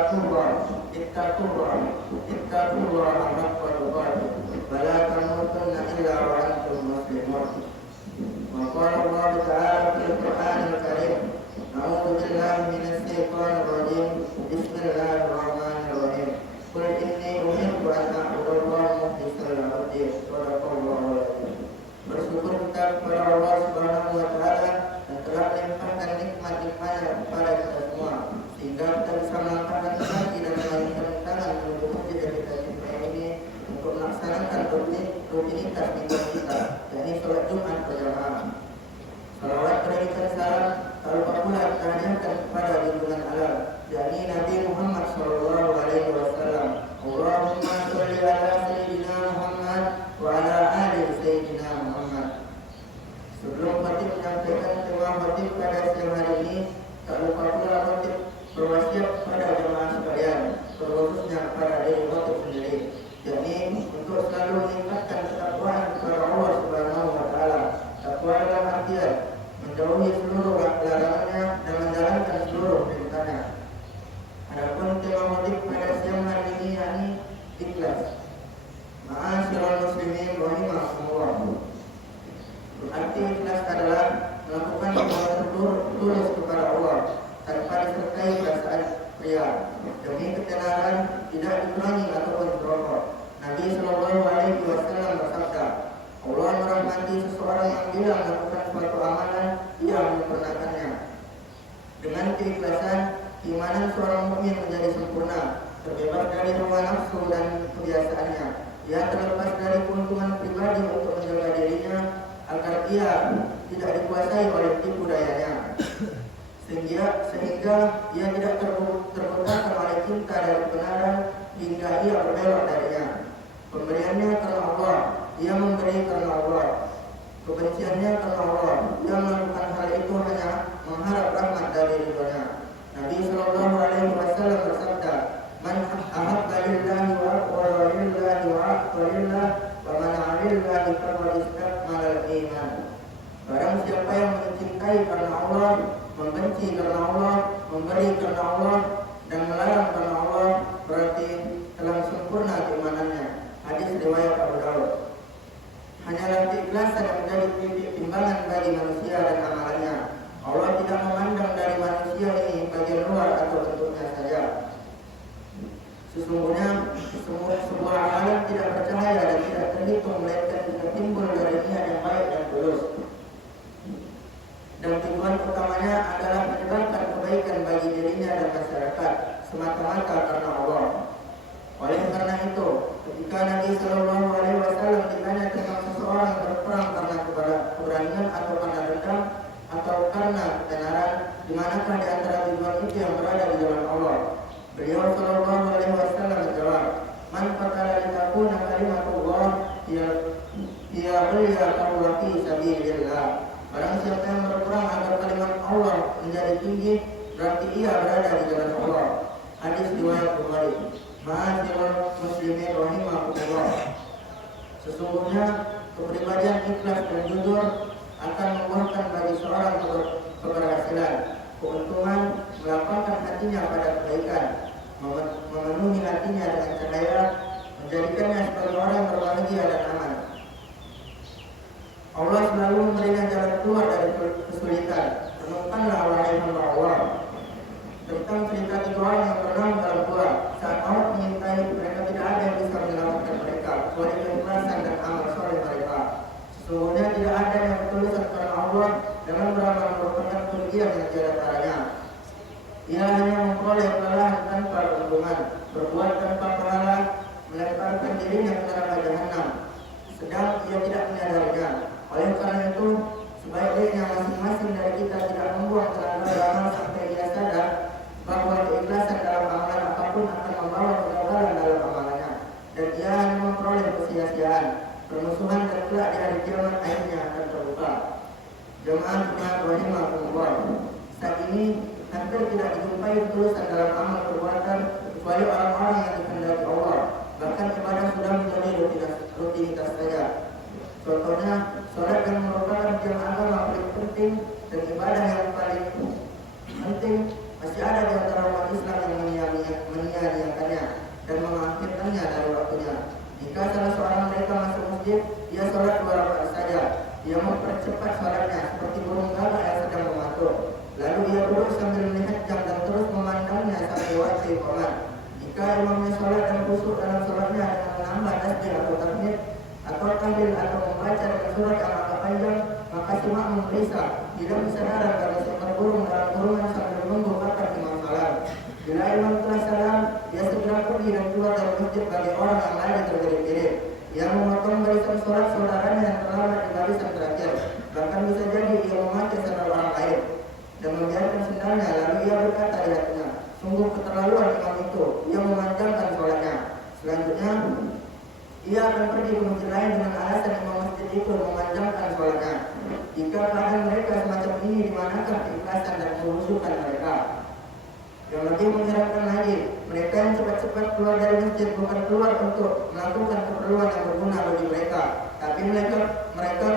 ittaqullah haqqa tuqatih wa la tamutunna illa wa antum muslimun. Wa qala Allah ta'ala fil Qur'anil Karim, a'udzu billahi minasy syaithanir rajim, bismillahirrahmanirrahim. Qul inni umirtu an a'budallaha mukhlishan lahu din. Shadaqallahu al-azim. Bersyukur kita kepada Allah Subhanahu wa taala yang telah melimpahkan nikmat-nikmatnya kepada kita semua, sehingga kita bisa melakukan lagi dan melanjutkan tangan menuju masjid yang kita cintai ini untuk melaksanakan rutinitas ibadah kita, yakni sholat Jumat berjamaah. Salawat berikan salam tak lupa pula kita hadiahkan kepada junjungan alam, yakni Nabi Muhammad sallallahu alaihi wasallam. Allahumma sholli ala sayyidina Muhammad wa ala ali sayyidina Muhammad. Sebelum khatib menyampaikan tema khatib pada siang hari ini, tak lupa pula khatib berwasiat kepada jemaah sekalian, terkhususnya kepada diri khatib sendiri, yakni untuk selalu meningkatkan ketakwaan kepada Allah Subhanahu wa taala. Takwa dalam artian menjauhi seluruh larangannya dan menjalankan seluruh perintahnya. Adapun tema khatib pada siang hari ini yakni ikhlas. Ma'asyiral muslimin rahimakumullah. Berarti ikhlas adalah melakukan perbuatan tulus kepada Allah tanpa disertai perasaan ria, demi ketenaran, tidak dikurangi ataupun berokok. Nabi Sallallahu Alaihi Wasallam bersabda, Allah merahmati seseorang yang bila melakukan suatu amalan ia menyempurnakannya. Dengan keikhlasan, keimanan seorang mukmin menjadi sempurna, terbebas dari hawa nafsu dan kebiasaannya. Ia terlepas dari keuntungan pribadi untuk menjaga dirinya agar ia tidak dikuasai oleh tipu dayanya, sehingga ia tidak terbutakan oleh cinta dan kebenaran hingga ia berbelok darinya. Pemberiannya karena Allah, ia memberi karena Allah. Kebenciannya karena Allah, ia melakukan hal itu hanya mengharap rahmat dari ridhonya. Nabi Sallallahu Alaihi Wasallam bersabda, Man ahabba lillahi wa lillahi wa lillah wa man 'alillahi faqad istakmala al-iman. Barang siapa yang mencintai karena Allah, membenci karena Allah, memberi karena Allah, dan melarang karena Allah, berarti telah sempurna keimanannya. Hadis riwayat Abu Dawud. Hanyalah keikhlasan yang menjadi titik timbangan bagi manusia dan amalannya. Allah tidak memandang dari manusia ini bagian luar atau bentuknya saja. Sesungguhnya sebuah amalan tidak bercahaya dan tidak terhitung melainkan jika timbul dari niat yang baik dan tulus. Dan tujuan utamanya adalah menyebarkan kebaikan bagi dirinya dan masyarakat semata-mata karena Allah. Oleh karena itu, ketika Nabi Sallallahu Alaihi Wasallam ditanya tentang seseorang yang berperang karena keberanian atau karena dendam atau karena ketenaran, di manakah di antara tujuan itu yang berada di jalan Allah? Beliau Sallallahu Alaihi Wasallam menjawab, Man qatala litakuna kalimatullah hiya ulya wa fi sabilillah. Barang siapa yang berperang agar kalimat Allah menjadi tinggi, berarti ia berada di jalan Allah. Hadis riwayat Bukhari. Ma'asyiral muslimin rahimakumullah. Sesungguhnya kepribadian ikhlas dan jujur akan membuahkan bagi seorang keberhasilan, keuntungan, melapangkan hatinya pada kebaikan, memenuhi hatinya dengan cahaya, menjadikannya sebagai orang yang berbahagia dan aman. Allah selalu memberikan jalan keluar dari kesulitan. Renungkanlah wahai hamba Allah tentang cerita tiga orang yang berenang dalam gua. Saat Allah menyintai mereka, tidak ada yang bisa menyelamatkan mereka kecuali keikhlasan dan amal soleh mereka. Sesungguhnya tidak ada yang bertulisan karena Allah dengan beramal merupakan kerugian yang tiada taranya. Ia hanya memperoleh kelelahan tanpa keuntungan, berbuat tanpa pahala, melemparkan dirinya ke neraka jahanam, sedang ia tidak menyadarinya. Oleh karena itu, sebaiknya masing-masing dari kita tidak membuang tenaga beramal sampai ia sadar bahwa keikhlasan dalam amalan apapun akan membawa kegagalan dalam amalannya, dan ia hanya memperoleh kesia-siaan, permusuhan, dan kelak di hari kiamat akhirnya akan terbuka. Jemaah rahimahumullah, saat ini hampir tidak dijumpai ketulusan dalam amal perbuatan kecuali orang-orang yang dikehendaki Allah. Bahkan ibadah sudah menjadi rutinitas saja. Contohnya, sholat yang merupakan tiang agama paling penting dan ibadah yang paling penting, masih ada di antara umat Islam yang istiqomah. Jika imamnya sholat dan khusyuk dalam sholatnya dengan menambah tasbih atau tahmid atau tahlil atau membaca dengan surat yang agak panjang, maka si makmum gelisah, tidak kesadaran pada seekor burung dalam kurungan sambil menunggu kapan imam salam. Bila imam telah salam, dia segera pergi dan keluar dari masjid bagi orang yang lari terbirit-birit, yang memotong barisan sholat saudaranya yang terlambat di barisan terakhir. Bahkan bisa jadi ia memakai sandal orang lain dan membiarkan sendalnya, lalu ia berkata di hatinya, sungguh keterlaluan imam itu, ia memanjangkan sholatnya. Selanjutnya, ia akan pergi ke masjid lain dengan alasan imam masjid itu memanjangkan sholatnya. Jika keadaan mereka semacam ini, di manakah keikhlasan dan kehusukan mereka? Yang lebih mengherankan lagi, mereka yang cepat-cepat keluar dari masjid bukan keluar untuk melakukan keperluan yang berguna bagi mereka, tapi mereka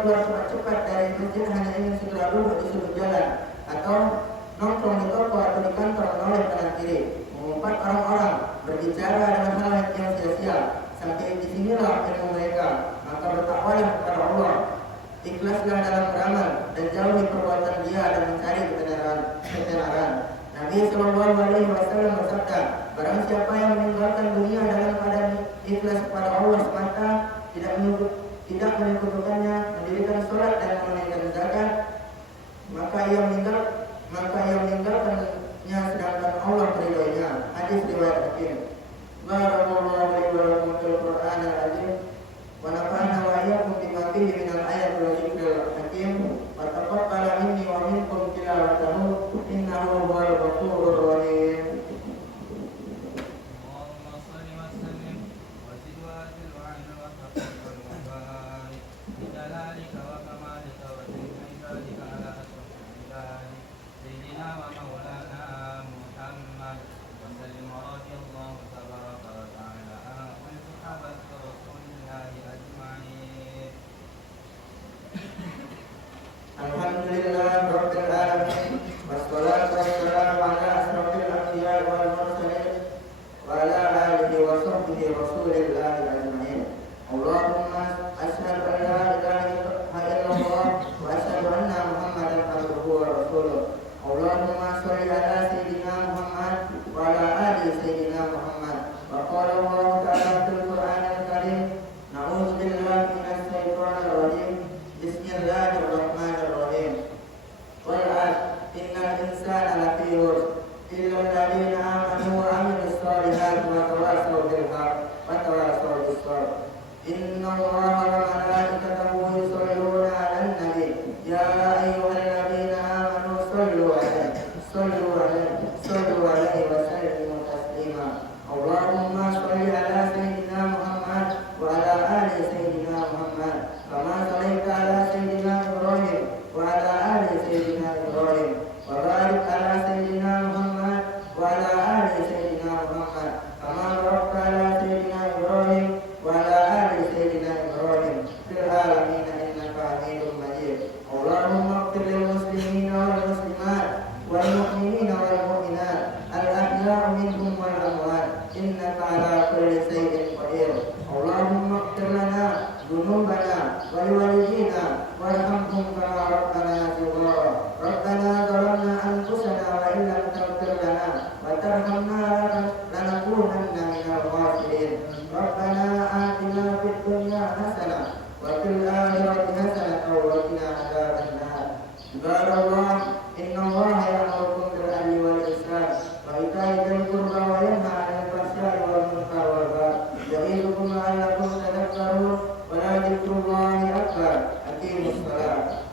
keluar cepat-cepat dari masjid hanya ingin segera duduk di sudut jalan atau nongkrong di toko atau di kantor menoleh kanan kiri, mengumpat orang-orang, berbicara dalam hal yang sia-sia. Sampai disinilah ilmu mereka. Maka bertakwalah kepada Allah, ikhlaslah dalam beramal, dan jauhi perbuatan dia dan mencari ketenaran. Nabi Sallallahu Alaihi Wasallam bersabda, barang siapa yang meninggalkan dunia dalam keadaan ikhlas kepada Allah semata, tidak menyekutukannya, mendirikan sholat dan menunaikan zakat, maka ia meninggalkannya sedangkan Allah meridhoinya. Hadis riwayat Hakim. Barakallahu li wa lakum fil Qur'anil azim wa nafa'ana wa iyyakum bima fihi minal ayati wa dzikril hakim wa taqabbal minni wa minkum tilawatahu innahu huwal ghafurur rahim. Allahumma shalli wa sallim wa zid wa zil wa 'ala wa taqabbal wa barik bi jalalika wa kamalika wa ta'ala ala asrafil sayyidina wa maulana Muhammad wa sallim radhiyallahu tabaraka wa ta'ala an sahabati rasulillahi ajma'in. Alhamdulillah rabbil alamin wassalatu wassalamu ala asrafil anbiya wal mursalin wa ala alihi wa sahbihi rasulillahi ajma'in. Allahumma asyhadu an la ilaha illallah wa asyhadu anna Muhammadan abduhu wa rasuluh. Allahumma shalli ala sayyidina Muhammad wa ala ali sayyidina Muhammad. Wa qala Allah ta'ala fil Qur'anil Karim, na'udzu billahi minasy syaithanir rajim. Bismillahirrahmanirrahim. Wal 'ashr innal insana lafi khusr illa alladziina aamanu wa 'amilus shalihati wa tawassaw bil haqqi wa tawassaw bis sabr. Innallaha wa malaikatahu yusholluna 'alan nabi ya ayyuhalladziina aamanu shallu 'alaihi wa sallimu taslima. Allahumma shalli ala sayyidina Muhammad wa ala ali sayyidina Muhammad kama shallaita ala sayyidina Ibrahim wa ala ali sayyidina Ibrahim wa barik ala sayyidina Muhammad wa ala ali sayyidina Muhammad kama barakta ala sayyidina Ibrahim wa ala ali sayyidina Ibrahim fil alamin innaka Hamidum Majid. Allahumma ighfir lil muslimina wal muslimat wal mu'minina wal mu'minat al ahya'u minhum wal amwat innaka ala kulli shay'in qadir. Allahumma ighfir lana dhunubana wa liwalidina warhamhum kama rabbana shighara. Rabbana zalamna anfusana wa in lam taghfir lana wa tarhamna lanakunanna minal khasirin. Rabbana atina fid dunya hasanah wa fil akhirati hasanah wa qina adzabannar. Ibadallah, innallaha ya'murukum bil 'adli wal ihsan wa ita'i dzil qurba wa yanha 'anil fahsya'i wal munkari wal baghi ya'idukum la'allakum tadhakkarun wa la dzikrullahi akbar. Aqimus shalah.